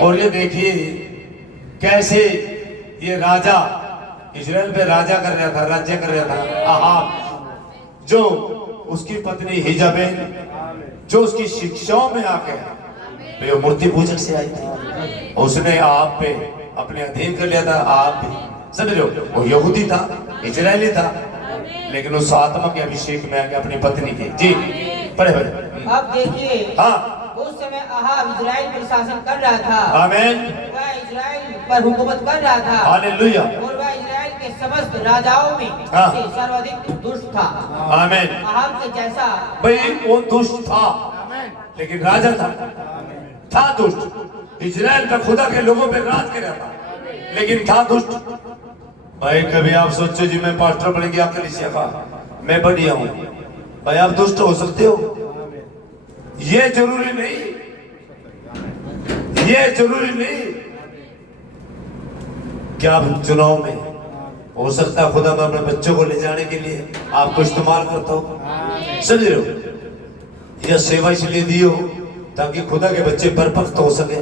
और ये देखिए कैसे ये राजा इजराइल पे राजा कर रहा था, राज्य कर रहा था अहाब, जो उसकी पत्नी हिजबेल, जो उसकी शिक्षाओं में आके वो मूर्ति पूजक से आई थी, उसने आप पे अपने अधीन कर लिया था। आप भी समझ लो, वो यहूदी था, इजरायली था, लेकिन उस आत्मा के अभिषेक में आके अपनी पत्नी के जी पढ़े पढ़े। अब देखिए, हाँ, उस समय अहाब इजराइल पर शासन कर रहा था। आमीन। वह इजराइल पर हुकूमत कर रहा था। हालेलुया। और वह इजराइल के समस्त राजाओं में हाँ। से सर्वाधिक दुष्ट था। आमीन। अहाब के जैसा भाई वो दुष्ट था, लेकिन राजा था दुष्ट। इजराइल पे खुदा के लोगों पे राज कर रहा था, लेकिन था दुष्ट। भाई कभी आप सोचो जी मैं पास्टर बन गया कलीसिया का, मैं बढ़िया हूँ, भाई आप दुष्ट हो सकते हो, ये जरूरी नहीं, ये जरूरी नहीं कि आप चुनाव में हो सकता है खुदा में अपने बच्चों को ले जाने के लिए आपको इस्तेमाल करता हो, समझ रहे हो, यह सेवा इसलिए दी हो ताकि खुदा के बच्चे परिपक्व हो सके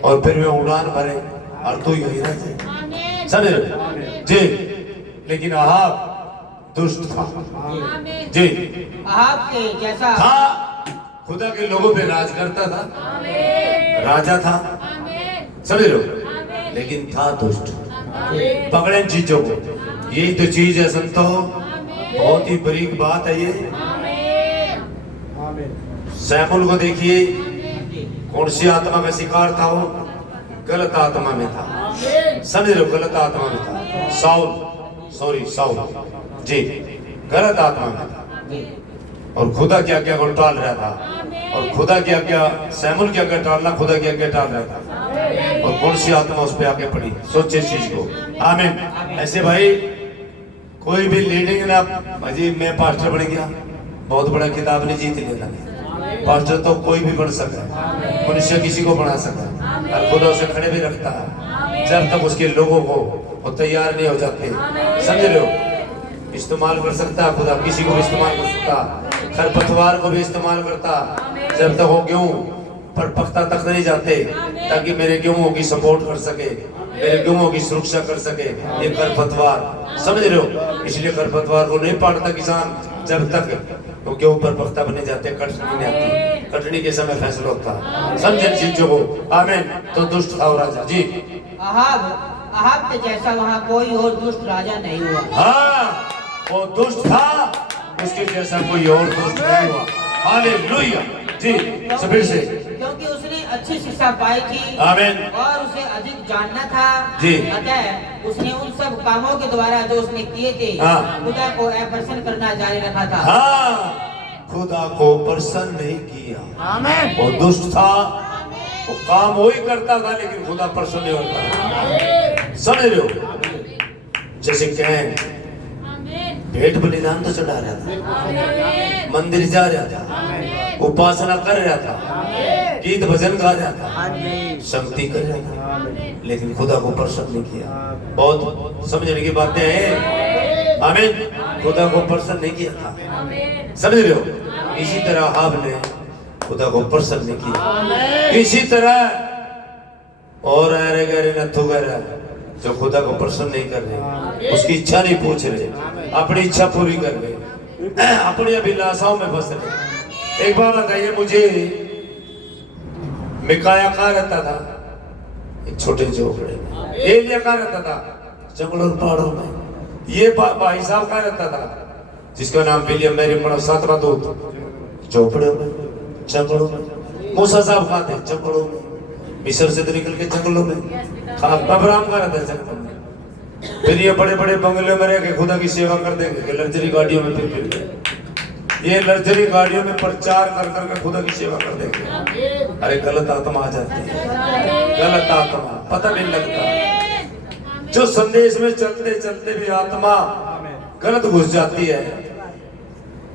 और फिर वे उड़ान भरे और तू यही रह जाए, समझ रहे हो जी। लेकिन अहाब दुष्ट था जी, अहाब के जैसा था, खुदा के लोगों पे राज करता था, राजा था, समझ लो, लेकिन था दुष्ट। पकड़े चीजों को, यही तो चीज है संतो, बहुत ही बरीक बात है ये। सैमुल को देखिए, कौन सी आत्मा का शिकार था वो, गलत आत्मा में था, समझ लो, गलत आत्मा में था। साउल जी गलत आत्मा में था और खुदा क्या क्या को टाल रहा था, और खुदा क्या क्या सैमुल क्या क्या टालना, खुदा क्या क्या टाल रहा था, और कौन सी आत्मा उस पे आके पड़ी, सोचे इस चीज को। आमीन। ऐसे भाई कोई भी लीडिंग ना, भाजी मैं पास्टर बन गया, बहुत बड़ा किताब नहीं जीत लेना, पास्टर तो कोई भी बन सकता है, मनुष्य किसी को बना सकता है, और खुदा उसे खड़े भी रखता है जब तक उसके लोगों को वो तैयार नहीं हो जाते, समझ रहे हो। इस्तेमाल कर सकता है खुदा, किसी को भी इस्तेमाल कर सकता, खरपतवार को भी इस्तेमाल करता, जब तक वो गेहूं परिपक्वता तक नहीं जाते, ताकि मेरे गेहूं की सपोर्ट कर सके, मेरे गेहूं की सुरक्षा कर सके ये खरपतवार, समझ रहे हो। इसलिए खरपतवार को नहीं पाड़ता किसान जब तक वो गेहूं परिपक्वता बने जाते, कटनी नहीं आती, कटनी के समय फैसला होता, समझे चीजों को। आमीन। तो दुष्ट था राजा जी, अहाब के जैसा वहाँ कोई और दुष्ट राजा नहीं हुआ। हाँ, वो दुष्ट था, उसके जैसा कोई और दुष्ट नहीं हुआ। हालेलुया जी। सबीर से, क्योंकि उसने अच्छी शिक्षा पाई थी, आमीन, और उसे अधिक जानना था जी। अतः उसने उन सब कामों के द्वारा जो उसने किए थे, हाँ। खुदा को अप्रसन्न करना जारी रखा था। हाँ, खुदा को प्रसन्न नहीं किया। आमीन। वो दुष्ट था, वो काम वही करता था, लेकिन खुदा प्रसन्न नहीं होता, समझ रहे हो। जैसे कैन भेंट बलिदान तो चढ़ा रहा था, मंदिर जा रहा था, उपासना कर रहा था, गीत भजन गा रहा था, संगति कर रहा था, लेकिन खुदा को प्रसन्न नहीं किया। बहुत समझने की बातें हैं। आमीन। खुदा को प्रसन्न नहीं किया था, समझ रहे हो। इसी तरह अहाब ने खुदा को प्रसन्न नहीं किया। इसी तरह और अरे गरे नथु गरे जो खुदा को प्रसन्न नहीं कर रहे, उसकी इच्छा नहीं पूछ रहे, अपनी इच्छा पूरी कर रहे, अपनी अभिलाषाओं में फंस रहे। एक बार बताइए मुझे, मिकाया कहाँ रहता था? एक छोटे झोपड़े में। एलिया कहाँ रहता था? जंगलों और पहाड़ों में। ये भाई साहब कहाँ रहता था जिसका नाम विलियम मैरी पड़ा, 7वां दूत? झोपड़े में, जंगलों में। मूसा साहब कहाँ थे? जंगलों में, मिस्र से तो निकल के जंगलों में। अब्राहम कहाँ रहता है? जंगलों में। फिर ये बड़े बड़े बंगले में रह के खुदा की सेवा कर देंगे, लग्जरी गाड़ियों में फिर ये लग्जरी गाड़ियों में प्रचार कर करके खुदा की सेवा कर देंगे। अरे गलत आत्मा आ जाती है, गलत आत्मा, पता नहीं लगता। जो संदेश में चलते चलते भी आत्मा गलत घुस जाती है,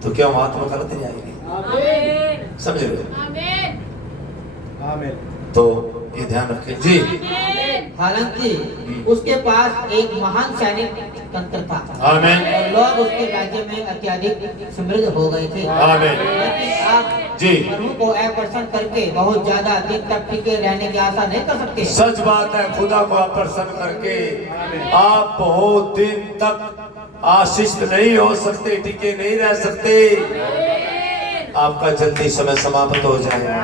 तो क्या वो आत्मा गलत नहीं आएगी? समझ रहे? तो ये ध्यान रखें जी। हालांकि उसके पास एक महान सैनिक तंत्र था आमीन और लोग उसके राज्य में अत्यधिक समृद्ध हो गए थे। आमीन। लेकिन आप जी। प्रभु को अप्रसन्न करके बहुत ज्यादा दिन तक टिके रहने की आशा नहीं कर सकते। सच बात है, खुदा को अप्रसन्न करके आप बहुत दिन तक आशीष नहीं हो सकते, टिके नहीं रह सकते। आपका जल्दी समय समाप्त हो जाएगा,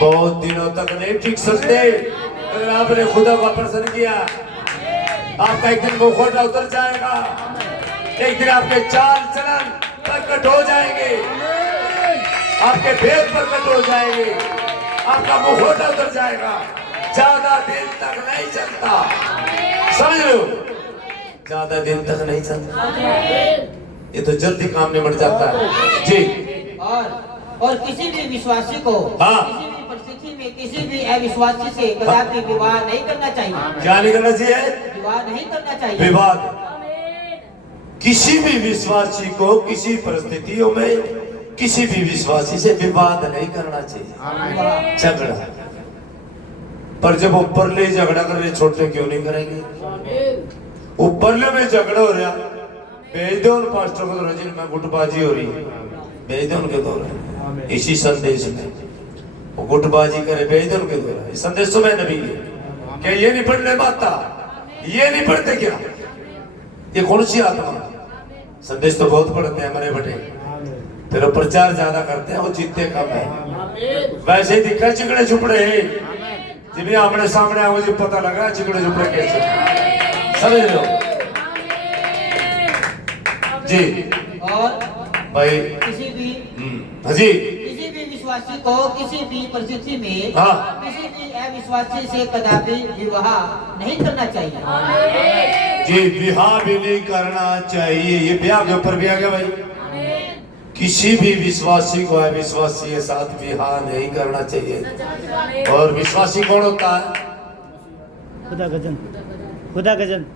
बहुत दिनों तक नहीं टिक सकते। अगर आपने खुदा को प्रसन्न किया, आपका एक दिन मुखौटा उतर जाएगा, एक दिन आपके चाल चलन प्रकट हो जाएंगे, आपके भेद प्रकट हो जाएंगे, आपका मुखौटा उतर जाएगा। ज्यादा दिन तक नहीं चलता, समझ लो, ज्यादा दिन तक नहीं चलता, ये तो जल्दी काम निपट जाता है जी। और किसी भी विश्वासी को हाँ। किसी भी परिस्थिति में किसी भी अविश्वासी से कदापि विवाह नहीं करना चाहिए। क्या नहीं करना चाहिए? विवाह नहीं करना चाहिए। विवाद, किसी भी विश्वासी को किसी परिस्थितियों में किसी भी विश्वासी से विवाद नहीं करना चाहिए, झगड़ा। पर जब ऊपर ले झगड़ा कर रहे, छोटे क्यों नहीं करेंगे? ऊपर ले में झगड़ा हो रहा, भेज दो उन पास्टर को, तो रजिन में गुटबाजी हो रही, भेज दो उनके दौरा। इसी संदेश में वो गुटबाजी करे, भेज दो उनके दौरा। इस संदेश तो मैं नबी क्या ये नहीं पढ़ने माता, ये नहीं पढ़ते क्या? ये कौन सी आत्मा? संदेश तो बहुत पढ़ते हैं हमारे बेटे, फिर प्रचार ज्यादा करते हैं, वो जीतते कम है। वैसे ही दिखा चिकड़े चुपड़े है, जब आमने सामने आओ मुझे पता लगा चिकड़े चुपड़े कैसे, समझ लो जी। और भाई किसी भी जी, किसी भी विश्वासी को किसी भी परिस्थिति में हाँ। किसी भी अविश्वासी से कदापि विवाह नहीं करना चाहिए जी। विवाह भी नहीं करना चाहिए, ये ब्याह के ऊपर भी आ गया भाई। किसी भी विश्वासी को अविश्वासी के साथ विवाह नहीं करना चाहिए। और विश्वासी कौन होता है? खुदा का जन, खुदा का जन,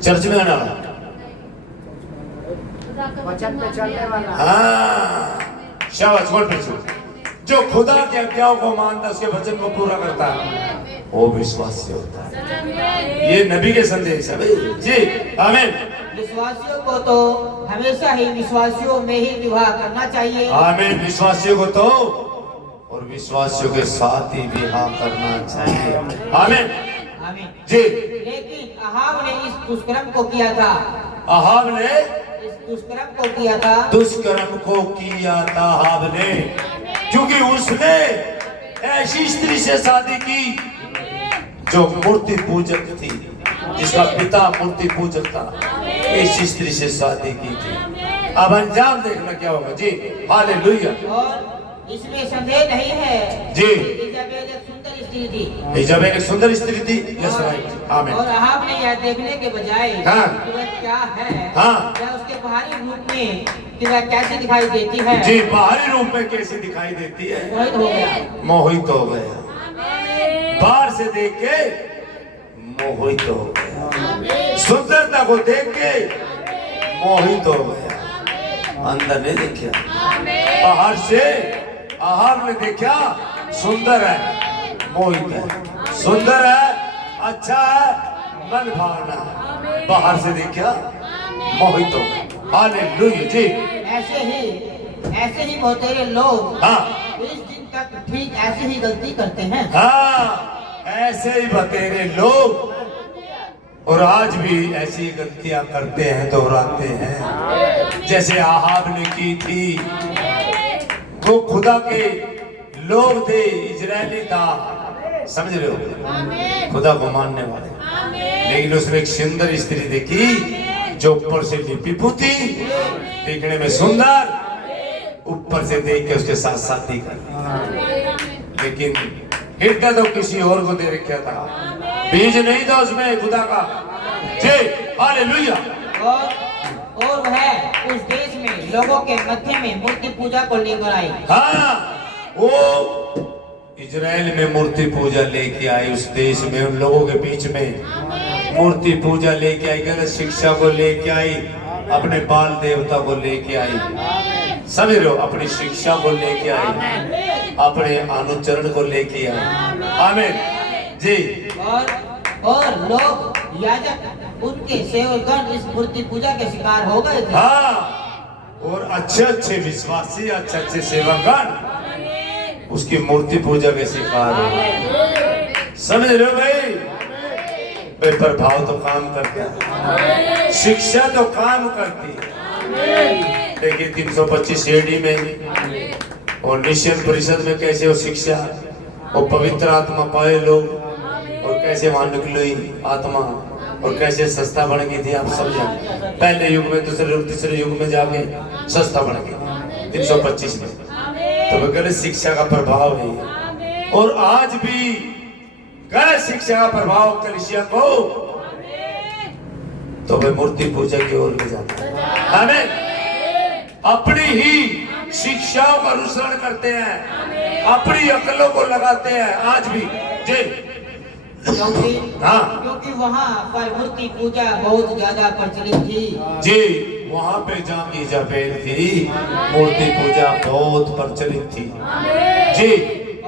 चर्च में आना, वचन पे चलने वाला। हाँ, शाबाश, गॉड ब्लेस यू। जो खुदा के आज्ञाओं को मानता है, उसके वचन को पूरा करता है, वो विश्वासी होता है। ये नबी के संदेश है भाई जी। आमीन। विश्वासियों को तो हमेशा ही विश्वासियों में ही विवाह करना चाहिए। आमीन। विश्वासियों को तो और विश्वासियों के साथ ही विवाह करना चाहिए। आमीन आमीन जी। लेकिन अहाब ने इस दुष्कर्म को किया था। अहाब ने इस दुष्कर्म को किया था। दुष्कर्म को किया था अहाब ने, क्योंकि उसने ऐसी स्त्री से शादी की जो मूर्ति पूजक थी, जिसका पिता मूर्ति पूजक था, ऐसी स्त्री से शादी की थी। अब अंजाम देखना क्या होगा जी। हालेलुया। और इसमें संदेह नहीं है जी। इजाबेल एक सुंदर स्त्री थी। इजाबेल एक सुंदर स्त्री थी। Yes right. आमीन। और अहाब ने यह देखने के बजाय हाँ। कि वह क्या है, हाँ। या उसके बाहरी रूप में कि वह कैसी दिखाई देती है, जी, बाहरी रूप में कैसी दिखाई देती है, मोहित हो गया। मोहित हो गया। बाहर से देख के मोहित हो गया, सुंदरता को देख के मोहित हो गया, अंदर नहीं देखा। बाहर से अहाब ने देखा सुंदर है, मोहित है, सुंदर है, अच्छा है, मन भावना है। बाहर से देखा मोहित हो गया। हालेलुया जी। ऐसे ही बहुतेरे लोग हाँ। इस दिन तक ठीक ऐसी ही गलती करते हैं। हाँ, ऐसे ही बतेरे लोग और आज भी ऐसी गलतियां करते हैं, दोहराते हैं, जैसे अहाब ने की थी। वो खुदा के लोग थे, इजरायली था, समझ रहे हो, खुदा को मानने वाले। लेकिन उसने एक सुंदर स्त्री देखी जो ऊपर से लिपि पोती, देखने में सुंदर, ऊपर से देख के उसके साथ शादी कर, लेकिन हृदय तो किसी और को दे रखा था, बीज नहीं था उसमें खुदा का जी। हालेलुया। और वह उस देश में लोगों के मध्य में मूर्ति पूजा को लेकर आई। हाँ, वो इजराइल में मूर्ति पूजा लेके आई, उस देश में उन लोगों के बीच में मूर्ति पूजा लेके आई, गलत शिक्षा को लेके आई, अपने बाल देवता को लेके आई, समझ रहे हो, अपनी शिक्षा को लेके आई, अपने अनुचरण को लेके आए। आमीन जी। और लोग याजक उनके सेवकगण इस मूर्ति पूजा के शिकार हो गए थे। हाँ, और अच्छे अच्छे विश्वासी, अच्छे अच्छे सेवकगण उसकी मूर्ति पूजा के शिकार हो गए। समझ रहे हो भाई? प्रभाव तो काम करता है, शिक्षा तो काम करती है। देखिए 325 एडी में और निश्चय परिषद में कैसे वो शिक्षा और पवित्र आत्मा पाए लोग, और कैसे वहां निकली आत्मा, और कैसे सस्ता बन गई थी। आप सब जानते, पहले युग में, दूसरे युग, तीसरे युग में जाके सस्ता बन गई 325 में। तो वह गलत शिक्षा का प्रभाव है, और आज भी गलत शिक्षा का प्रभाव कलीसिया को तो वह मूर्ति पूजा की ओर ले जाता है। हमें अपनी ही शिक्षाओं का अनुसरण करते हैं, अपनी अकलों को लगाते हैं आज भी जी। क्योंकि वहाँ पर मूर्ति पूजा बहुत ज्यादा प्रचलित थी जी। वहाँ पे जहाँ इजाबेल थी, मूर्ति पूजा बहुत प्रचलित थी जी।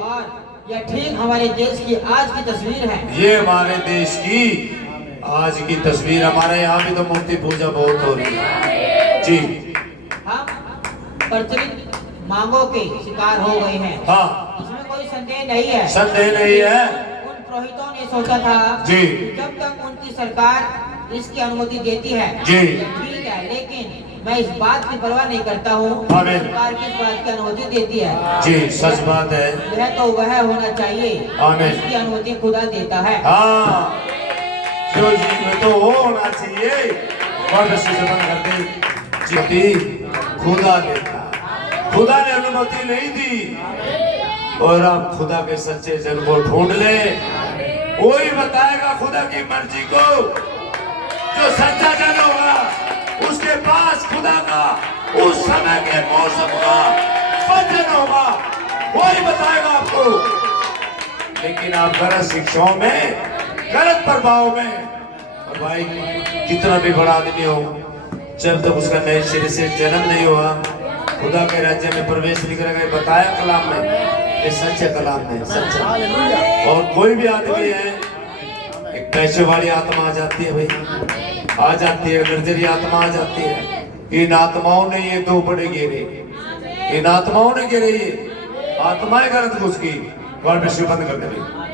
और यह ठीक हमारे देश की आज की तस्वीर है। ये हमारे देश की आज की तस्वीर। हमारे यहाँ भी तो मूर्ति पूजा बहुत हो रही है जी। हम प्रचलित मांगों के शिकार हो गए हैं। हाँ, इसमें कोई संदेह नहीं है। संदेह नहीं है। उन पुरोहितों ने सोचा था जी, जब तक उनकी सरकार इसकी अनुमति देती है जी, ठीक है, लेकिन मैं इस बात की परवाह नहीं करता हूँ सरकार किस बात की अनुमति देती है जी। सच बात है, यह तो वह होना चाहिए आमीन। इसकी अनुमति खुदा देता है। हाँ, जो जी में तो वो होना चाहिए। कर दे, खुदा देता, खुदा ने अनुमति नहीं दी। और आप खुदा के सच्चे जन को ढूंढ ले, वही बताएगा खुदा की मर्जी को। जो सच्चा जन होगा उसके पास खुदा का उस समय के मौसम का वचन होगा, वही बताएगा आपको। लेकिन आप गलत शिक्षाओं में, गलत प्रभाव में, और भाई कितना भी बड़ा आदमी हो, जब तक उसका नए सिरे से जन्म नहीं हुआ, खुदा के राज्य में प्रवेश नहीं करेगा। बताया कलाम में, ये सच्चे कलाम में सच्चा। और कोई भी आदमी है, एक पैसे वाली आत्मा आ जाती है भाई, आ जाती है, निर्जरी आत्मा आ जाती है। इन आत्माओं ने ये दो बड़े घेरे, इन आत्माओं ने घेरे, ये आत्माएं गलत घुस गई। गॉड ब्लेस यू, बंद कर दे भाई।